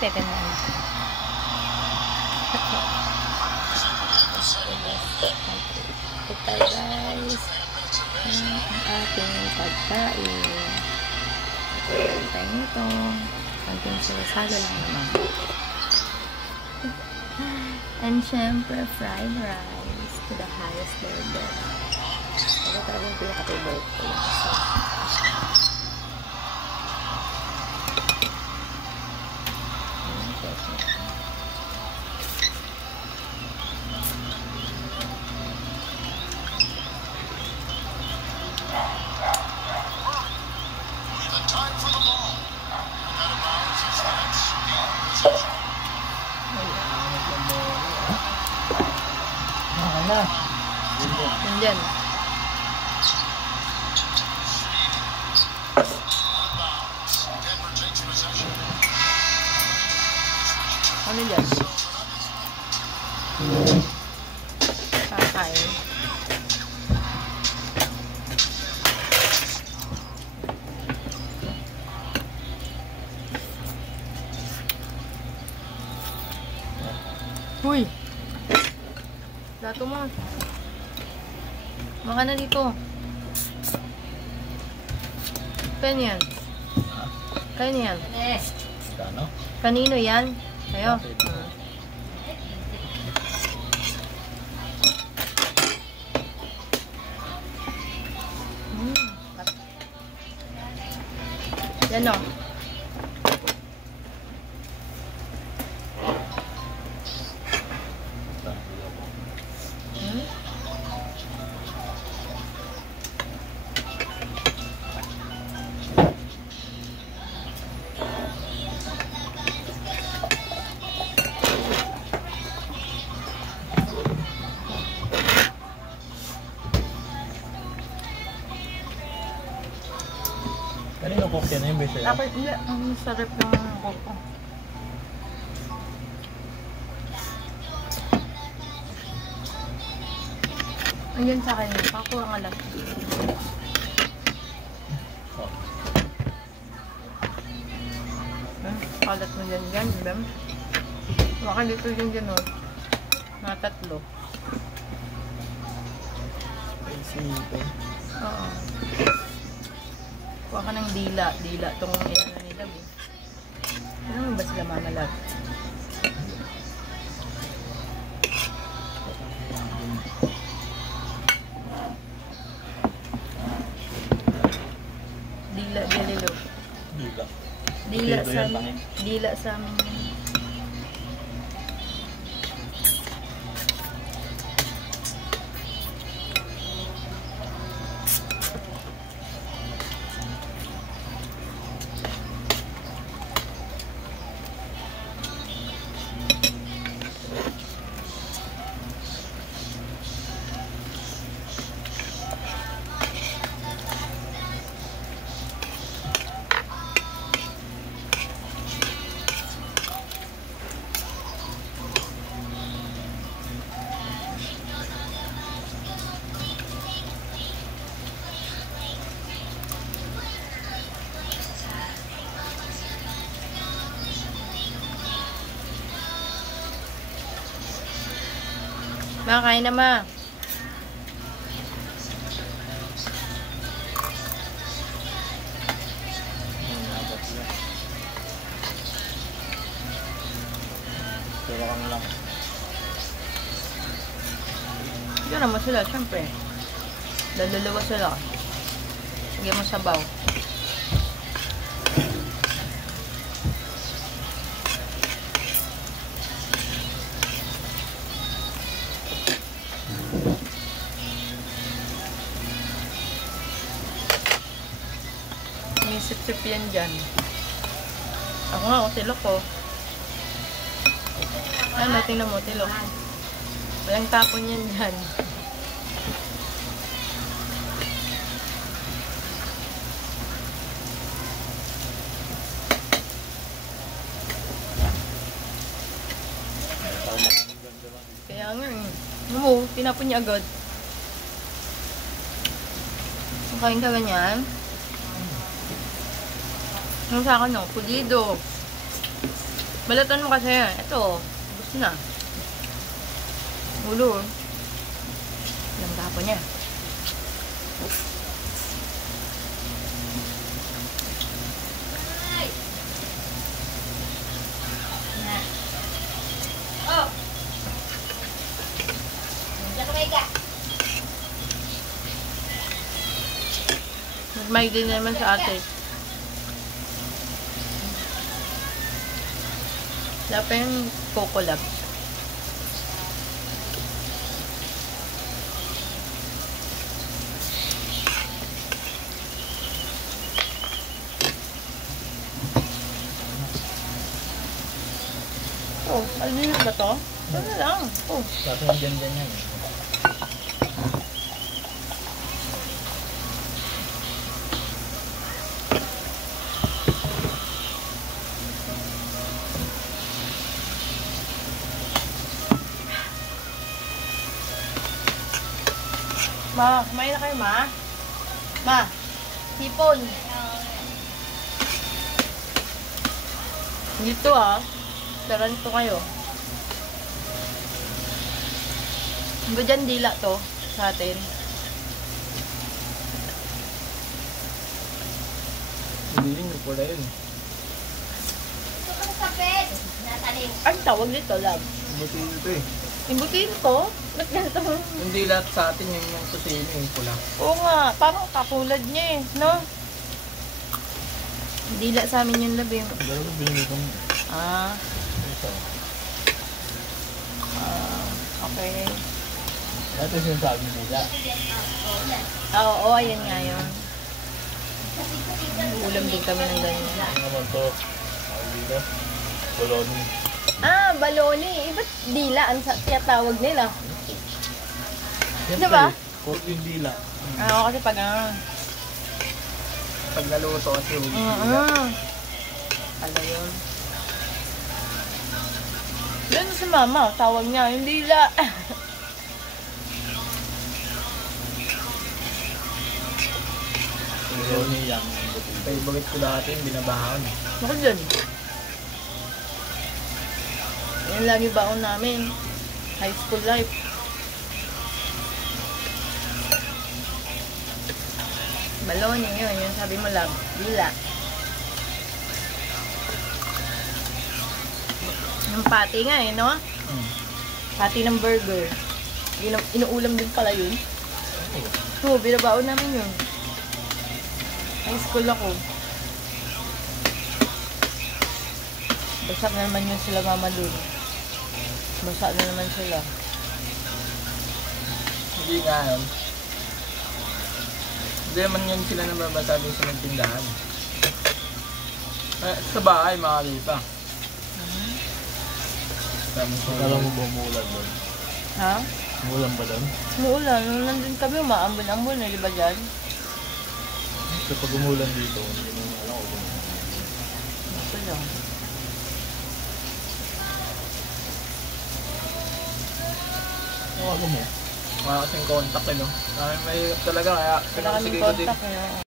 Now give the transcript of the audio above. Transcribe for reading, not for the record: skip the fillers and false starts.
pepe mo. Ito tayo guys. Ang ating pagkain. Ito tayo nito. Konting salo lang naman. And syempre, fried rice to the highest level. Ito talagang pinaka-favorite ko yung isa. Nandyan. Ano dyan? Kakain. Uy! Dato mo. Maka na dito. Kaya yan. Kaya yan. Kanino yan? Kayo. Yan o. Kanino coke yan? Yung beso yan? Dapat hindi. Ang sarap ng coke. Ayan sa akin. Pakurang alam. Kalat mo dyan dyan. Baka dito dyan o. Mga tatlo. Oo. Kuha ka ng dila. Dila itong inano nila. Ano ba sila mamalag? Dila, dililo. Dila. Dila sa amin. Dila sa amin. Kain na ma. Pero kami lang. Yun naman sila, syempre. Lalalawa sila. Sige mo sabaw. Sip-sip yan dyan. Ako nga, tilok ko. Ano, tingnan mo, tilok. Walang tapon yan dyan. Kaya nga, ano, tinapon niya agad. Kain ka ganyan? Ano sa akin, no? Pulido. Balatan mo kasi. Ito. Gusto na. Ulo. Ilang tapon niya. Oh. May din naman sa ate. Dapat yung Coco Labs. Oh, malinis ba to? Ito na lang. Oh. Kaso nandiyan yan. Ma, kumain na kayo, ma? Ma, hipon. Dito Taran to kayo. Ba dyan dila to sa atin? Hindi rin yung pula yun. Ang tawag nito, love? Buti ito eh. Imbutin to? Ba't ganito? Hindi lahat sa atin yung kusino yung pula. Oo nga, parang katulad niya no? Dila sa amin yung love yung... Dalawa binili ko mo. Ito. Okay. Ito yung sinasabi nila. Oo, ayan nga yun. Ulam din kami ng ganyan. Ano naman to? Dito. Bologna. Baloni. Ba't dila ang tiyatawag nila? Siyempre, diba? pork yung dila. Oo, kasi pag Pag naluto kasi yung Pala yun. Doon si mama, tawag niya, yung dila. Bologna yan. Favorite ko dati yung binabahan. Bakit dyan? Yan lagi baon namin. High school life. Baloni yun, yun sabi mo lang. Dila. Yung patty nga no? Patty ng burger. Inuulam din pala yun. Oo, binabaon namin yun. High school ako. Basa na naman yun sila mama dun. Basa na naman sila. Hindi nga yun. Hindi naman yun sila nababasa din sa tindahan. Sa bahay, makalipa. Alam mo ba umuulan doon? Ha? Umuulan ba doon? Umuulan. Nung nandun kami, umaambon-ambon. Di ba dyan? Kapag umuulan dito, hindi mo alam ko. Ito lang. Ano mo? Wala kasing contact no? May talaga kaya Wala kaming pinagsige ko din. contact